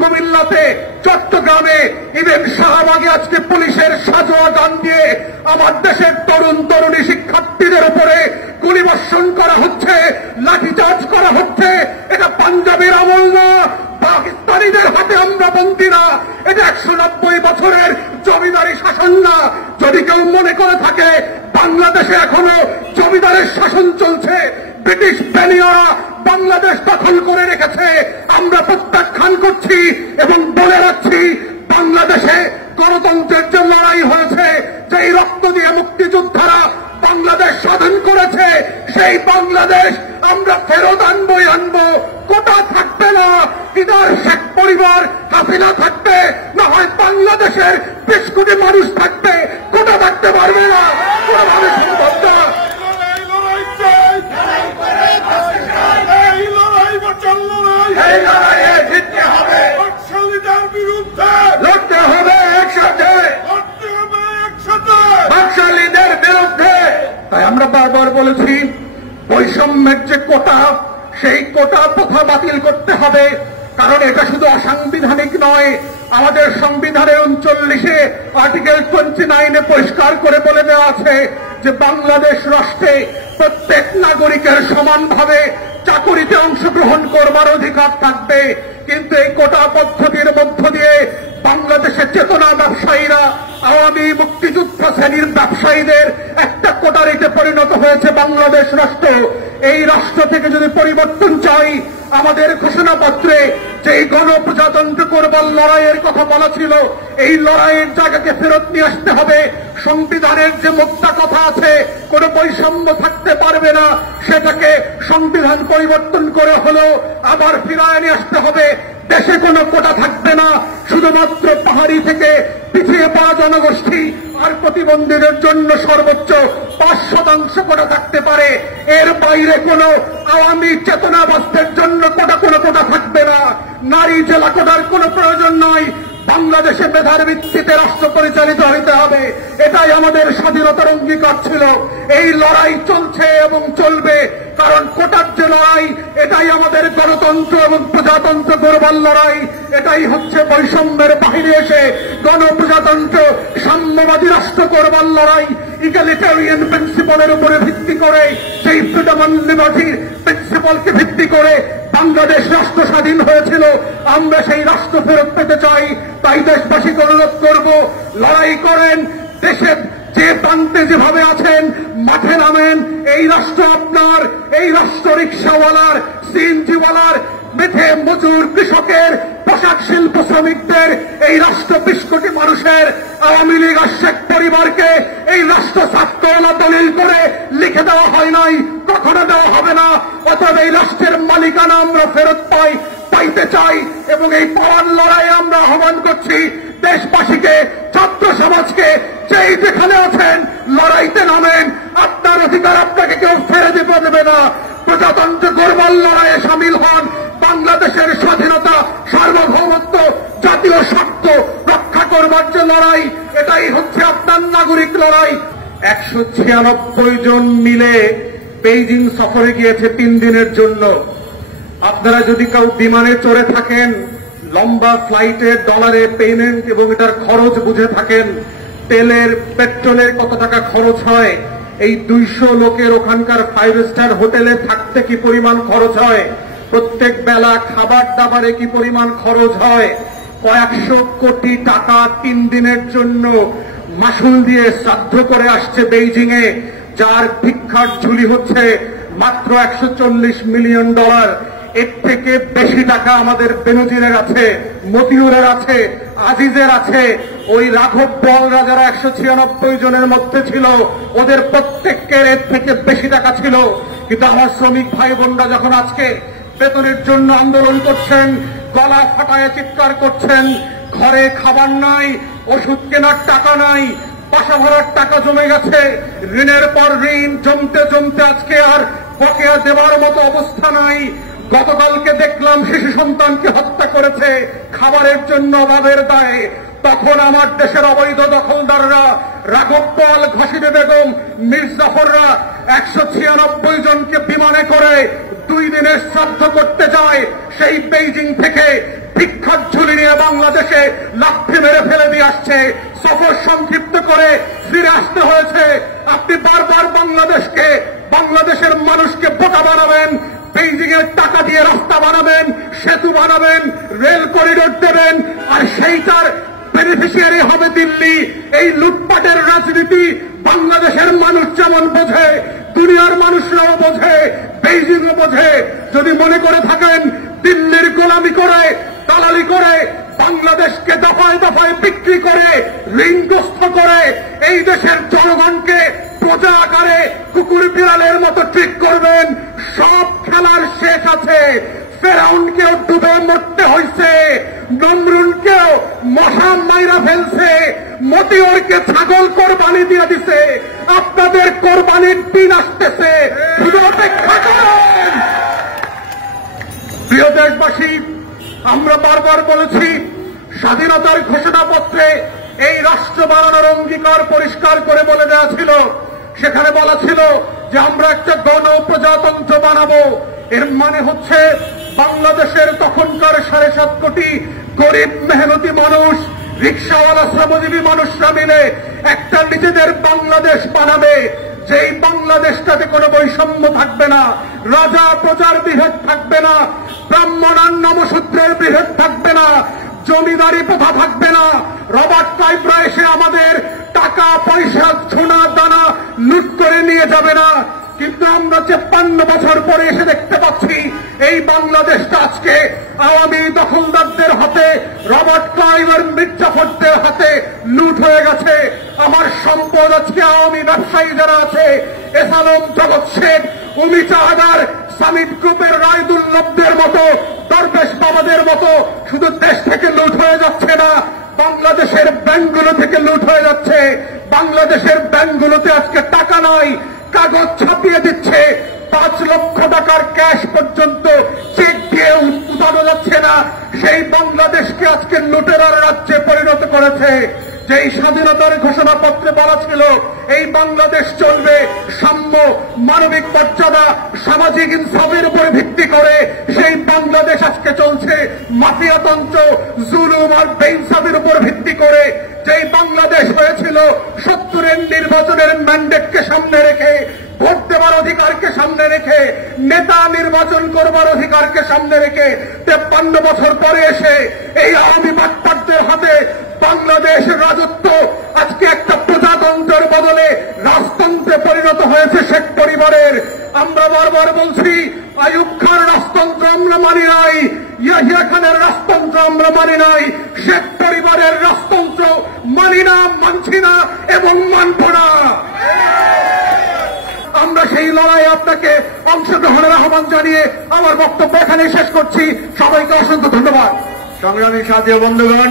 কুমিল্লাতে, চট্টগ্রামে, ইভেন শাহবাগে আজকে পুলিশের সাজোয়া গান দিয়ে আমার দেশের তরুণ তরুণী শিক্ষার্থীদের উপরে গুলিবর্ষণ করা হচ্ছে, লাঠিচার্জ করা হচ্ছে। এটা পাঞ্জাবের আমল না, পাকিস্তানিদের হাতে আমরা বন্দী না, এটা 190 বছরের জমিদারি শাসন না। যদি কেউ মনে করে থাকে বাংলাদেশে এখনো জমিদারের শাসন চলছে, ব্রিটিশ বেনিয়ারা বাংলাদেশ দখল করে রেখেছে, আমরা প্রত্যাখ্যান করছি এবং বলে রাখছি বাংলাদেশে গণতন্ত্রের যে লড়াই হয়েছে, যেই রক্ত দিয়ে মুক্তিযোদ্ধারা বাংলাদেশ স্বাধীন করেছে, সেই বাংলাদেশ আমরা ফেরত আনবই আনবো। কোটা থাকবে না, ইদার শেখ পরিবার হাসিনা থাকবে, না হয় বাংলাদেশের 20 কোটি মানুষ থাকবে, কোটা থাকতে পারবে না, কোনোভাবে সম্ভব না। এই লড়াইয়ে জিততে হবে, বাকশালীদের বিরুদ্ধে লড়তে হবে একসাথে, বাকশালীদের বিরুদ্ধে। তাই আমরা বারবার বলেছি বৈষম্যের যে কোটা, সেই কোটা প্রথা বাতিল করতে হবে। কারণ এটা শুধু অসাংবিধানিক নয়, আমাদের সংবিধানের 39-এ আর্টিকেল 29-এ পরিষ্কার করে বলে দেওয়া আছে যে বাংলাদেশ রাষ্ট্রে প্রত্যেক নাগরিকের সমানভাবে চাকুরিতে অংশগ্রহণ করবার অধিকার থাকবে। কিন্তু এই কোটা পদ্ধতির মধ্য দিয়ে বাংলাদেশের চেতনা ব্যবসায়ীরা, আওয়ামী মুক্তিযুদ্ধ শ্রেণীর ব্যবসায়ীদের একটা কোটারিতে পরিণত হয়েছে বাংলাদেশ রাষ্ট্র। এই রাষ্ট্র থেকে যদি পরিবর্তন চাই, আমাদের ঘোষণাপত্রে যে গণপ্রজাতন্ত্র করবার লড়াইয়ের কথা বলা ছিল, এই লড়াইয়ের জায়গাকে ফেরত নিয়ে আসতে হবে। সংবিধানের যে মোদ্দা কথা আছে, কোন বৈষম্য থাকতে পারবে না, সেটাকে সংবিধান পরিবর্তন করে হলেও আবার ফিরায় নিয়ে আসতে হবে। দেশে কোনো কোটা থাকবে না, শুধুমাত্র পাহাড়ি থেকে পিছিয়ে পড়া জনগোষ্ঠী আর প্রতিবন্ধীদের জন্য সর্বোচ্চ 5% কোটা থাকতে পারে। এর বাইরে কোনো আওয়ামী চেতনাবাসদের জন্য কোনো কোটা থাকবে না। নারী জেলা কোটার কোনো প্রয়োজন নাই। বাংলাদেশে মেধার ভিত্তিতে রাষ্ট্র পরিচালিত হইতে হবে, এটাই আমাদের স্বাধীনতার অঙ্গীকার ছিল। এই লড়াই চলছে এবং চলবে, কারণ কোটার যে লড়াই, এটাই আমাদের গণতন্ত্র এবং প্রজাতন্ত্র গড়বার লড়াই। এটাই হচ্ছে বৈষম্যের বাহিরে এসে গণপ্রজাতন্ত্র সাম্যবাদী রাষ্ট্র করবার লড়াই। ইগালিটেরিয়ান প্রিন্সিপালের উপরে ভিত্তি করে, সেই ফ্রিডম অ্যান্ড লিবার্টির প্রিন্সিপালকে ভিত্তি করে বাংলাদেশ রাষ্ট্র স্বাধীন হয়েছিল। আমরা সেই রাষ্ট্র ফেরত পেতে চাই। তাই দেশবাসীকে অনুরোধ করব, লড়াই করেন, দেশের যে প্রান্তে যেভাবে আছেন মাঠে নামেন। এই রাষ্ট্র আপনার, এই রাষ্ট্র রিক্সাওয়ালার, সিএনজিওয়ালার, মেঠে মজুর, কৃষকের, পোশাক শিল্প শ্রমিকদের, এই রাষ্ট্র 20 কোটি মানুষের। আওয়ামী লীগ আর শেখ পরিবারকে এই রাষ্ট্র ছাত্রওয়ালা দলিল করে লিখে দেওয়া হয় নাই, কখনো দেওয়া হবে না। অতএব এই রাষ্ট্রের মালিকানা আমরা ফেরত পাইতে চাই এবং এই পাওয়ার লড়াইয়ে আমরা আহ্বান করছি দেশবাসীকে, ছাত্র সমাজকে, যেই যেখানে আছেন লড়াইতে নামেন। আপনার অধিকার আপনাকে কেউ ফেরে দিতে দেবে না। প্রজাতন্ত্র গড়বার লড়াইয়ে সামিল হন। বাংলাদেশের স্বাধীনতা, সার্বভৌমত্ব, জাতীয় স্বার্থ রক্ষা করবার যে লড়াই, এটাই হচ্ছে আপনার নাগরিক লড়াই। 196 জন মিলে বেইজিং সফরে গিয়েছে 3 দিনের জন্য। আপনারা যদি কেউ বিমানে চড়ে থাকেন, লম্বা ফ্লাইটের ডলারে পেমেন্ট এবং এটার খরচ বুঝে থাকেন, তেলের পেট্রোলের কত টাকা খরচ হয়, এই 200 লোকের ওখানকার 5 স্টার হোটেলে থাকতে কি পরিমাণ খরচ হয়, প্রত্যেক বেলা খাবার দাবারে কি পরিমাণ খরচ হয়, কয়েকশো কোটি টাকা 3 দিনের জন্য মাসুল দিয়ে শ্রাদ্ধ করে আসছে বেইজিংয়ে, যার ভিক্ষার ঝুলি হচ্ছে মাত্র $140 মিলিয়ন। এর থেকে বেশি টাকা আমাদের বেনজিরের আছে, মতিউরের আছে, আজিজের আছে। ওই রাঘব বলরা যারা 196 জনের মধ্যে ছিল, ওদের প্রত্যেকের এর থেকে বেশি টাকা ছিল। কিন্তু আমার শ্রমিক ভাই বোনরা যখন আজকে বেতনের জন্য আন্দোলন করছেন, গলা ফাটায় চিৎকার করছেন, ঘরে খাবার নাই, ওষুধ কেনার টাকা নাই, বাসা ভাড়ার টাকা জমে গেছে, ঋণের পর ঋণ জমতে জমতে আজকে আর বকেয়া দেওয়ার মতো অবস্থা নাই। গতকালকে দেখলাম শিশু সন্তানকে হত্যা করেছে খাবারের জন্য অভাবের দায়ে। তখন আমার দেশের অবৈধ দখলদাররা, রাঘব পাল, ঘসিদে বেগম, মির্জাফররা 196 জনকে বিমানে করে 2 দিনের শ্রাদ্ধ করতে যায়। সেই বেইজিং থেকে ভিক্ষার ঝুলি নিয়ে বাংলাদেশে লাথি মেরে ফেলে দিয়ে আসছে। সফর সংক্ষিপ্ত করে ফিরে আসতে হয়েছে। আপনি বারবার বাংলাদেশের মানুষকে বোকা বানাবেন, বেইজিং এর টাকা দিয়ে রাস্তা বানাবেন, সেতু বানাবেন, রেল করিডোর দেবেন, আর সেইটার বেনিফিশিয়ারি হবে দিল্লি। এই লুটপাটের রাজনীতি বাংলাদেশের মানুষ যেমন বোঝে, দুনিয়ার মানুষরাও বোঝে, বেইজিংও বোঝে। যদি মনে করে থাকেন দিল্লির গোলামি করে, দালালি করে, বাংলাদেশকে দফায় দফায় বিক্রি করে, ঋণগ্রস্ত করে এই দেশের জনগণকে প্রজা আকারে কুকুর বিড়ালের মতো ট্রিট করবেন, সব খেলার শেষ আছে। ফেরাউনকেও ডুবে মরতে হয়েছে, নমরুনকেও মশা মাইরা ফেলছে, মতিয়রকে ছাগল কোরবানি দিয়ে দিছে। আপনাদের কোরবানির দিন আসতেছে, শুধু অপেক্ষা করেন। প্রিয় দেশবাসী, আমরা বারবার বলেছি স্বাধীনতার ঘোষণাপত্রে এই রাষ্ট্র বানানোর অঙ্গীকার পরিষ্কার করে বলে দেওয়া ছিল। সেখানে বলা ছিল যে আমরা একটা গণ প্রজাতন্ত্র বানাবো। এর মানে হচ্ছে বাংলাদেশের তখনকার 7.5 কোটি গরিব মেহনতি মানুষ, রিক্সাওয়ালা শ্রমজীবী মানুষরা মিলে একটা নিজেদের বাংলাদেশ বানাবে, যেই বাংলাদেশটাতে কোনো বৈষম্য থাকবে না, রাজা প্রজার বিভেদ থাকবে না, ব্রাহ্মণ আর নমশূদ্রের বিভেদ থাকবে না, জমিদারি প্রথা থাকবে না। রবার্ট ক্লাইভরা এসে আমাদের টাকা পয়সা সোনা দানা লুট করে নিয়ে যাবে না। কিন্তু আমরা 53 বছর পরে এসে দেখতে পাচ্ছি এই বাংলাদেশটা আজকে আওয়ামী দখলদারদের হাতে, রবার্ট ক্লাইভ আর মির্জাফরদের হাতে লুট হয়ে গেছে। আমার সম্পদ আজকে আওয়ামী ব্যবসায়ী যারা আছে, এসালম, জগৎ শেখ, উমি চাহাদার, সামিট গ্রুপের রায়দুল্লভদের মতো, দরবেশ বাবাদের মতো শুধু দেশ থেকে লুট হয়ে যাচ্ছে না, বাংলাদেশের ব্যাংকগুলো থেকে লুট হয়ে যাচ্ছে। বাংলাদেশের ব্যাংকগুলোতে আজকে টাকা নাই, কাগজ ছাপিয়ে দিচ্ছে। 5 লক্ষ টাকার ক্যাশ পর্যন্ত চেক দিয়ে উঠানো যাচ্ছে না। সেই বাংলাদেশকে আজকে লুটেরার রাজ্যে পরিণত করেছে। যেই স্বাধীনতার ঘোষণাপত্রে বলা ছিল এই বাংলাদেশ চলবে সাম্য, মানবিক মর্যাদা, সামাজিক ইনসাফের উপরে ভিত্তি করে, সেই বাংলাদেশ আজকে চলছে মাফিয়াতন্ত্র, জুলুম আর বেইনসাফের উপর ভিত্তি করে। যেই বাংলাদেশ হয়েছিল 70-এর নির্বাচনের ম্যান্ডেটকে সামনে রেখে, ভোট দেওয়ার অধিকারকে সামনে রেখে, নেতা নির্বাচন করবার অধিকারকে সামনে রেখে, 53 বছর পরে এসে এই আওয়ামী বাটপাটদের হাতে বাংলাদেশের রাজত্ব আজকে একটা প্রজাতন্ত্রের বদলে রাজতন্ত্রে পরিণত হয়েছে শেখ পরিবারের। আমরা বারবার বলছি আইয়ুব খান রাজতন্ত্র আমরা মানি নাই, ইয়াহিয়া খানের রাজতন্ত্র আমরা মানি নাই, শেখ পরিবারের রাজতন্ত্র মানি না, মানছি না এবং মানব না। আমরা সেই লড়াইয়ে আপনাকে অংশগ্রহণের আহ্বান জানিয়ে আমার বক্তব্য এখানে শেষ করছি। সবাইকে অসংখ্য ধন্যবাদ। সংগ্রামী সাথী ও বন্ধুগণ।